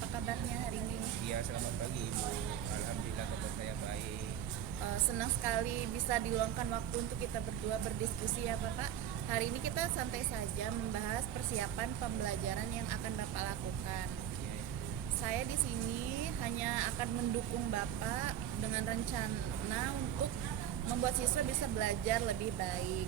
apa kabarnya hari ini? Iya, selamat pagi Ibu. Alhamdulillah kabar saya baik. Senang sekali bisa diluangkan waktu untuk kita berdua berdiskusi ya Bapak. Hari ini kita santai saja membahas persiapan pembelajaran yang akan Bapak lakukan. Iya, iya. Saya di sini hanya akan mendukung Bapak dengan rencana untuk membuat siswa bisa belajar lebih baik.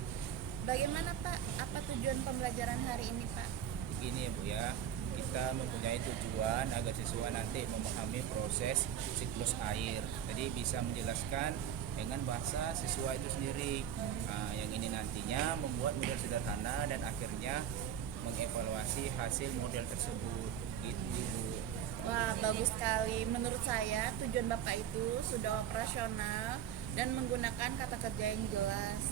Bagaimana Pak? Apa tujuan pembelajaran hari ini Pak? Begini ya Bu ya, kita mempunyai tujuan agar siswa nanti memahami proses siklus air. Jadi bisa menjelaskan dengan bahasa siswa itu sendiri. Nah, yang ini nantinya membuat model sederhana dan akhirnya mengevaluasi hasil model tersebut. Gitu Ibu. Wah, bagus sekali. Menurut saya, tujuan Bapak itu sudah operasional dan menggunakan kata kerja yang jelas.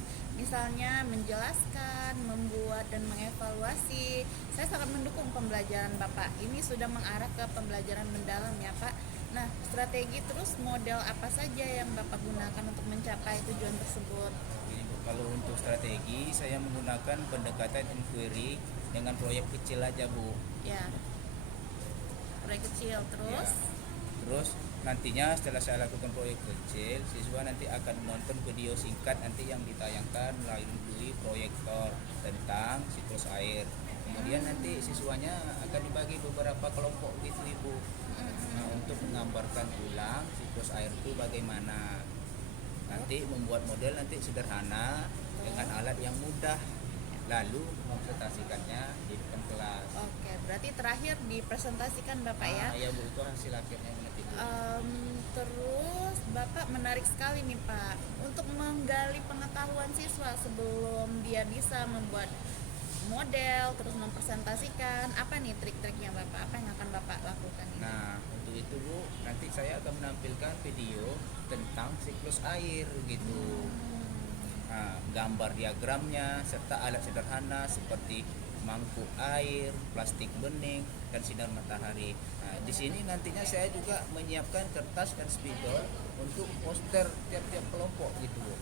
Misalnya menjelaskan, membuat, dan mengevaluasi. Saya sangat mendukung pembelajaran Bapak. Ini sudah mengarah ke pembelajaran mendalam ya Pak. Nah, strategi terus model apa saja yang Bapak gunakan untuk mencapai tujuan tersebut? Gini Bu, kalau untuk strategi saya menggunakan pendekatan inquiry dengan proyek kecil aja Bu. Ya, proyek kecil Ya. terus. Terus nantinya setelah saya lakukan proyek kecil, siswa nanti akan menonton video singkat nanti yang ditayangkan melalui proyektor tentang siklus air. Kemudian nanti siswanya akan dibagi beberapa kelompok gitu Ibu. Nah, untuk menggambarkan ulang siklus air itu bagaimana. Nanti membuat model nanti sederhana dengan alat yang mudah. Lalu mempresentasikannya di depan kelas. Oke, berarti terakhir dipresentasikan Bapak ya. Ya Bu, itu hasil akhirnya nanti Bu. Terus Bapak menarik sekali nih Pak untuk menggali pengetahuan siswa sebelum dia bisa membuat model terus mempresentasikan. Apa nih trik-triknya Bapak? Apa yang akan Bapak lakukan ini? Nah, untuk itu Bu, nanti saya akan menampilkan video tentang siklus air gitu. Nah, gambar diagramnya serta alat sederhana seperti mangkuk air, plastik bening, dan sinar matahari. Nah, di sini nantinya saya juga menyiapkan kertas dan spidol untuk poster tiap-tiap kelompok gitu Bu.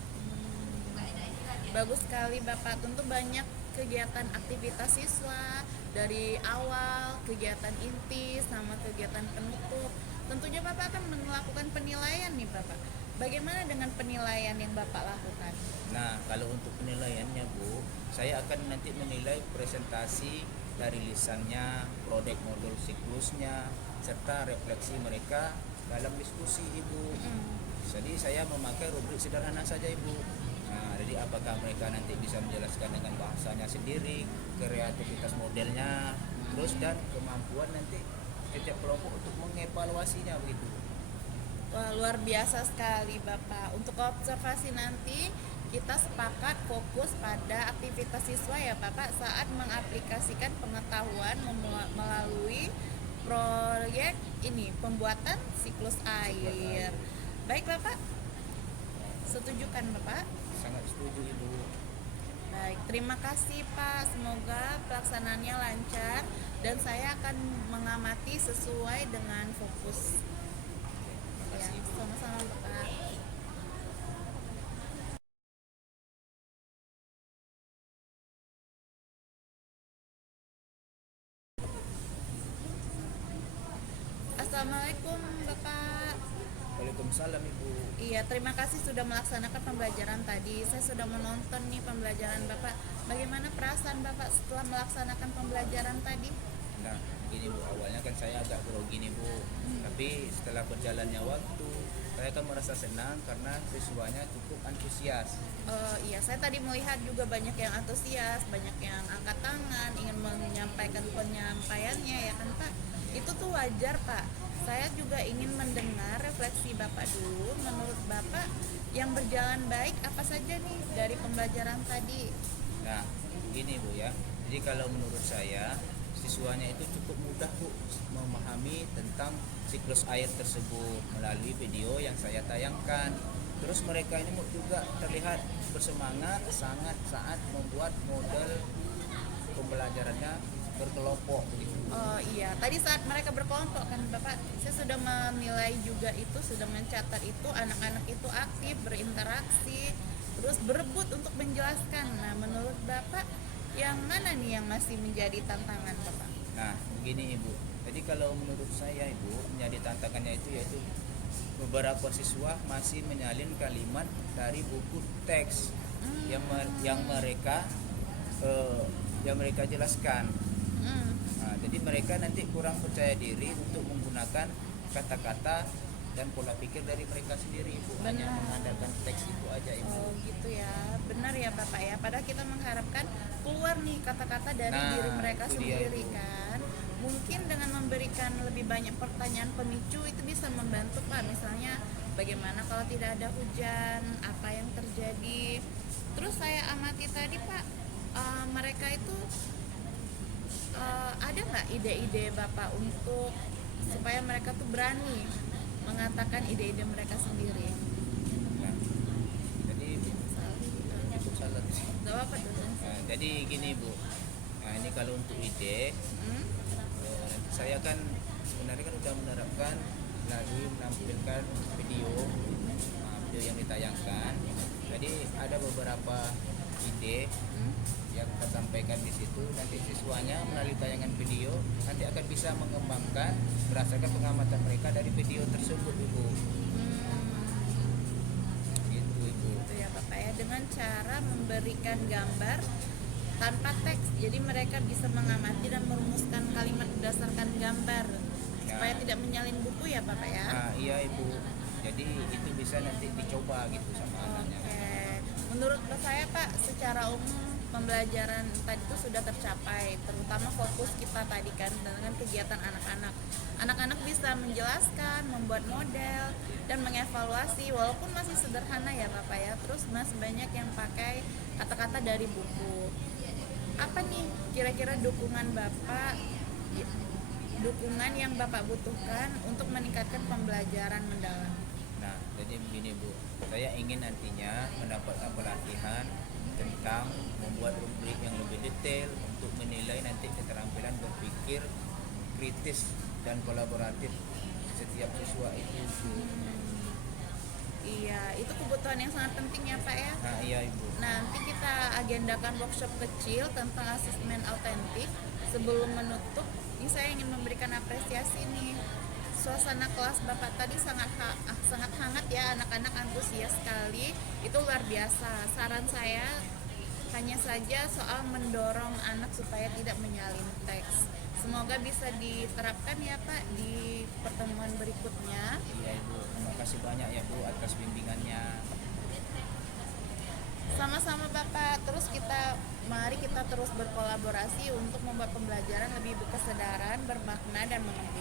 Bagus sekali Bapak, tentu banyak kegiatan aktivitas siswa dari awal, kegiatan inti sama kegiatan penutup. Tentunya Bapak akan melakukan penilaian nih Bapak. Bagaimana dengan penilaian yang Bapak lakukan? Nah, kalau untuk penilaiannya Bu, saya akan nanti menilai presentasi dari lisannya, produk modul siklusnya, serta refleksi mereka dalam diskusi Ibu. Jadi saya memakai rubrik sederhana saja Ibu. Nah, jadi apakah mereka nanti bisa menjelaskan dengan bahasanya sendiri, kreativitas modelnya, terus dan kemampuan nanti setiap kelompok untuk mengevaluasinya begitu. Wah, luar biasa sekali Bapak. Untuk observasi nanti kita sepakat fokus pada aktivitas siswa ya Bapak saat mengaplikasikan pengetahuan melalui proyek ini pembuatan siklus air. Baik Bapak, setuju kan Bapak? Sangat setuju Ibu. Baik, terima kasih Pak. Semoga pelaksanaannya lancar dan saya akan mengamati sesuai dengan fokus. Terima Ya, kasih Ibu. sama-sama Bapak. Assalamualaikum Bapak. Waalaikumsalam Ibu. Iya, terima kasih sudah melaksanakan pembelajaran tadi. Saya sudah menonton nih pembelajaran Bapak. Bagaimana perasaan Bapak setelah melaksanakan pembelajaran tadi? Nah, gini Bu, awalnya kan saya agak grogi nih Bu. Tapi setelah berjalannya waktu, saya kan merasa senang karena siswanya cukup antusias. Iya, saya tadi melihat juga banyak yang antusias, banyak yang angkat tangan, ingin menyampaikan penyampaiannya ya kan Pak. Itu tuh wajar Pak. Saya juga ingin mendengar refleksi Bapak dulu. Menurut Bapak yang berjalan baik apa saja nih dari pembelajaran tadi? Nah, gini Bu ya. Jadi kalau menurut saya, siswanya itu cukup mudah Bu memahami tentang siklus air tersebut melalui video yang saya tayangkan. Terus mereka ini juga terlihat bersemangat sangat saat membuat model pembelajarannya berkelompok gitu. Oh iya, tadi saat mereka berkelompok kan Bapak, saya sudah menilai juga itu, sudah mencatat itu anak-anak itu aktif, berinteraksi, terus berebut untuk menjelaskan. Nah, menurut Bapak yang mana nih yang masih menjadi tantangan Bapak? Nah, begini Ibu. Jadi Jadi kalau menurut saya Ibu, menjadi tantangannya itu yaitu beberapa siswa masih menyalin kalimat dari buku teks yang mereka jelaskan. Hmm. Nah, jadi mereka nanti kurang percaya diri untuk menggunakan kata-kata dan pola pikir dari mereka sendiri Ibu. Hanya Benar. mengandalkan teks itu aja Ibu. Oh gitu ya, benar ya Bapak ya. Padahal kita mengharapkan keluar nih kata-kata dari Nah, diri mereka itu dia, sendiri Ibu. kan. Mungkin dengan memberikan lebih banyak pertanyaan pemicu itu bisa membantu Pak. Misalnya bagaimana kalau tidak ada hujan, apa yang terjadi. Terus saya amati tadi Pak, mereka itu ada nggak ide-ide Bapak untuk supaya mereka tuh berani mengatakan ide-ide mereka sendiri? Nah, jadi itu salah di sini. Gak apa-apa tuh. Nah, jadi gini Bu. Nah, ini kalau untuk ide, Hmm? nanti saya kan sebenarnya kan udah menerapkan melalui menampilkan video, video yang ditayangkan. Jadi ada beberapa ide Hmm? yang kita sampaikan di situ. Nanti siswanya melalui tayangan video nanti akan bisa mengembangkan berdasarkan pengamatan mereka dari video tersebut Ibu. Gitu Ibu. Gitu ya Bapak ya, dengan cara memberikan gambar tanpa teks, jadi mereka bisa mengamati dan merumuskan kalimat berdasarkan gambar supaya Ya. tidak menyalin buku ya Bapak ya. Nah, iya Ibu. Jadi itu bisa nanti dicoba gitu sama anaknya. Oke, menurut saya Pak, secara umum pembelajaran tadi itu sudah tercapai, terutama fokus kita tadi kan dengan kegiatan anak-anak. Anak-anak bisa menjelaskan, membuat model, dan mengevaluasi walaupun masih sederhana ya Bapak ya. Terus masih banyak yang pakai kata-kata dari buku. Apa nih kira-kira dukungan Bapak, dukungan yang Bapak butuhkan untuk meningkatkan pembelajaran mendalam? Nah, jadi begini Bu, saya ingin nantinya mendapatkan pelatihan tentang membuat rubrik yang lebih detail untuk menilai nanti keterampilan berpikir kritis dan kolaboratif setiap siswa itu. Iya, itu kebutuhan yang sangat penting ya Pak ya. Nah, iya Ibu. Nanti kita agendakan workshop kecil tentang asesmen autentik. Sebelum menutup, ini saya ingin memberikan apresiasi nih. Suasana kelas Bapak tadi sangat hangat ya, anak-anak antusias sekali. Itu luar biasa. Saran saya hanya saja soal mendorong anak supaya tidak menyalin teks. Semoga bisa diterapkan ya Pak di pertemuan berikutnya. Iya Ibu, terima kasih banyak ya Bu atas bimbingannya. Sama-sama Bapak, mari kita terus berkolaborasi untuk membuat pembelajaran lebih berkesedaran, bermakna dan mengemban.